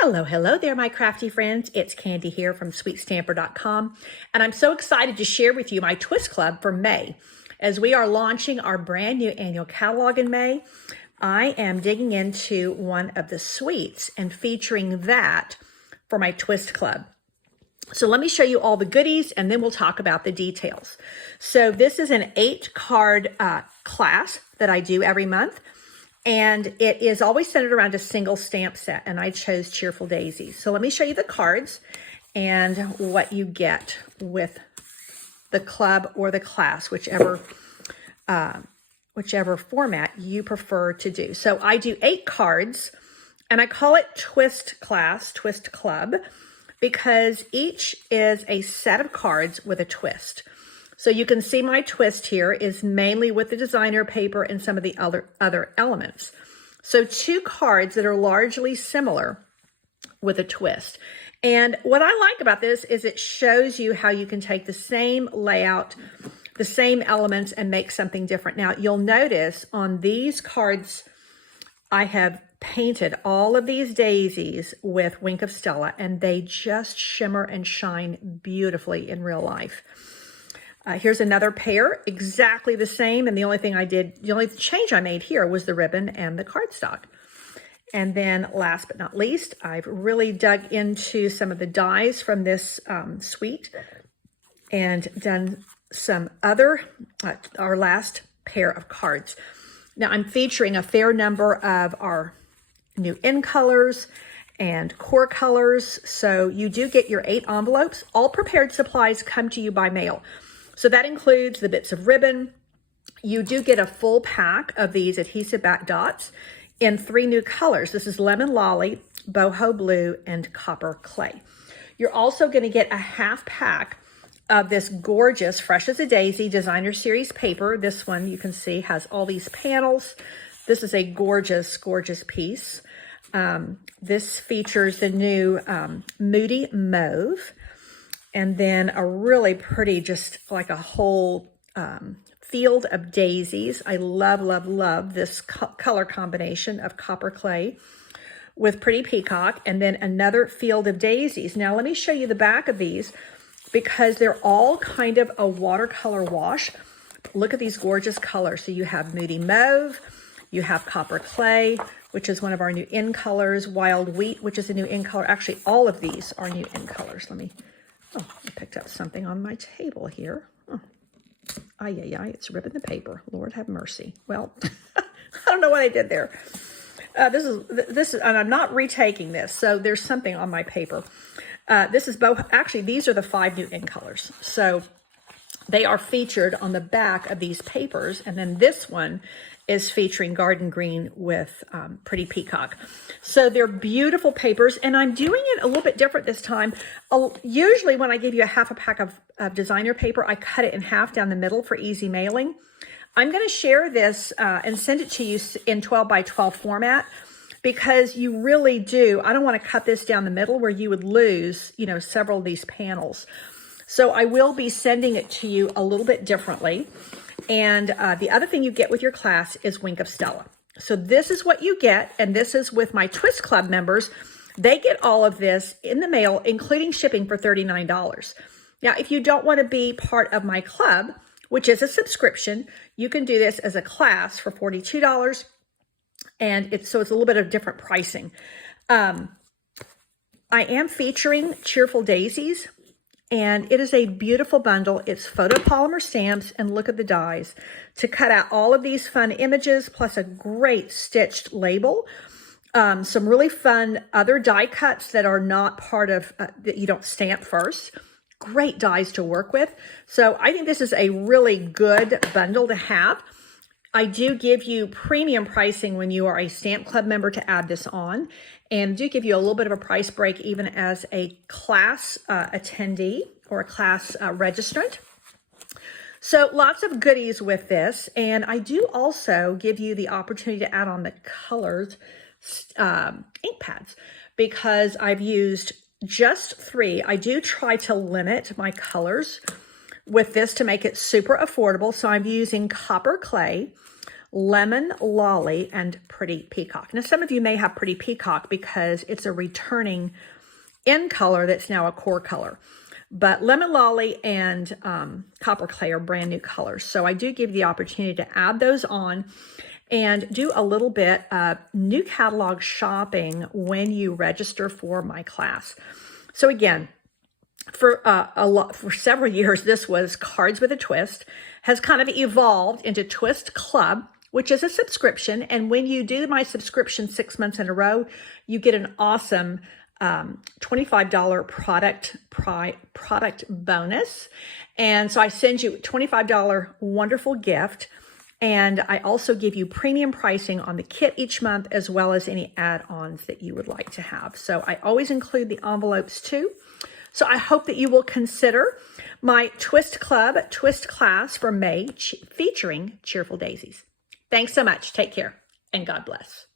Hello, hello there, my crafty friends. It's Candy here from sweetstamper.com, and I'm so excited to share with you my Twist Club for May. As we are launching our brand new annual catalog in May, I am digging into one of the sweets and featuring that for my Twist Club. So let me show you all the goodies, and then we'll talk about the details. So this is an 8-card class that I do every month. And it is always centered around a single stamp set, and I chose Cheerful Daisies. So let me show you the cards and what you get with the club or the class, whichever format you prefer to do. So I do 8 cards, and I call it Twist Class, Twist Club, because each is a set of cards with a twist. So you can see my twist here is mainly with the designer paper and some of the other elements. So 2 cards that are largely similar with a twist. And what I like about this is it shows you how you can take the same layout, the same elements, and make something different. Now, you'll notice on these cards, I have painted all of these daisies with Wink of Stella, and they just shimmer and shine beautifully in real life. Here's another pair, exactly the same, and the only change I made here was the ribbon and the cardstock. And then last but not least, I've really dug into some of the dies from this suite and done some other, our last pair of cards. Now I'm featuring a fair number of our new in colors and core colors. So you do get your 8 envelopes. All prepared supplies come to you by mail. So that includes the bits of ribbon. You do get a full pack of these adhesive back dots in 3 new colors. This is Lemon Lolly, Boho Blue, and Copper Clay. You're also going to get a half pack of this gorgeous Fresh as a Daisy Designer Series paper. This one you can see has all these panels. This is a gorgeous, gorgeous piece. This features the new Moody Mauve. And then a really pretty, just like a whole field of daisies. I love, love, love this color combination of Copper Clay with Pretty Peacock, and then another field of daisies. Now, let me show you the back of these because they're all kind of a watercolor wash. Look at these gorgeous colors. So you have Moody Mauve, you have Copper Clay, which is one of our new in colors, Wild Wheat, which is a new in color. Actually, all of these are new in colors. Oh, I picked up something on my table here. Oh. It's ripping the paper. Lord have mercy. Well, I don't know what I did there. This is, and I'm not retaking this, so there's something on my paper. This is both, actually, these are the 5 new in colors. So they are featured on the back of these papers, and then this one is featuring Garden Green with Pretty Peacock. So they're beautiful papers, and I'm doing it a little bit different this time. Usually when I give you a half a pack of designer paper, I cut it in half down the middle for easy mailing. I'm gonna share this and send it to you in 12 by 12 format because you really do, I don't wanna cut this down the middle where you would lose, several of these panels. So I will be sending it to you a little bit differently. And the other thing you get with your class is Wink of Stella. So this is what you get, and this is with my Twist Club members. They get all of this in the mail, including shipping for $39. Now, if you don't want to be part of my club, which is a subscription, you can do this as a class for $42, and it's a little bit of different pricing. I am featuring Cheerful Daisies, and it is a beautiful bundle. It's photopolymer stamps, and look at the dies to cut out all of these fun images, plus a great stitched label. Some really fun other die cuts that are not part of, that you don't stamp first. Great dies to work with. So I think this is a really good bundle to have. I do give you premium pricing when you are a Stamp Club member to add this on, and do give you a little bit of a price break even as a class attendee or a class registrant. So lots of goodies with this, and I do also give you the opportunity to add on the colored ink pads because I've used just 3. I do try to limit my colors with this to make it super affordable. So I'm using Copper Clay, Lemon Lolly, and Pretty Peacock. Now, some of you may have Pretty Peacock because it's a returning in color that's now a core color. But Lemon Lolly and Copper Clay are brand new colors. So I do give you the opportunity to add those on and do a little bit of new catalog shopping when you register for my class. So again, for several years, this was Cards with a Twist, has kind of evolved into Twist Club, which is a subscription. And when you do my subscription 6 months in a row, you get an awesome $25 product bonus. And so I send you a $25 wonderful gift. And I also give you premium pricing on the kit each month, as well as any add-ons that you would like to have. So I always include the envelopes too. So I hope that you will consider my Twist Club, Twist class for May, featuring Cheerful Daisies. Thanks so much. Take care and God bless.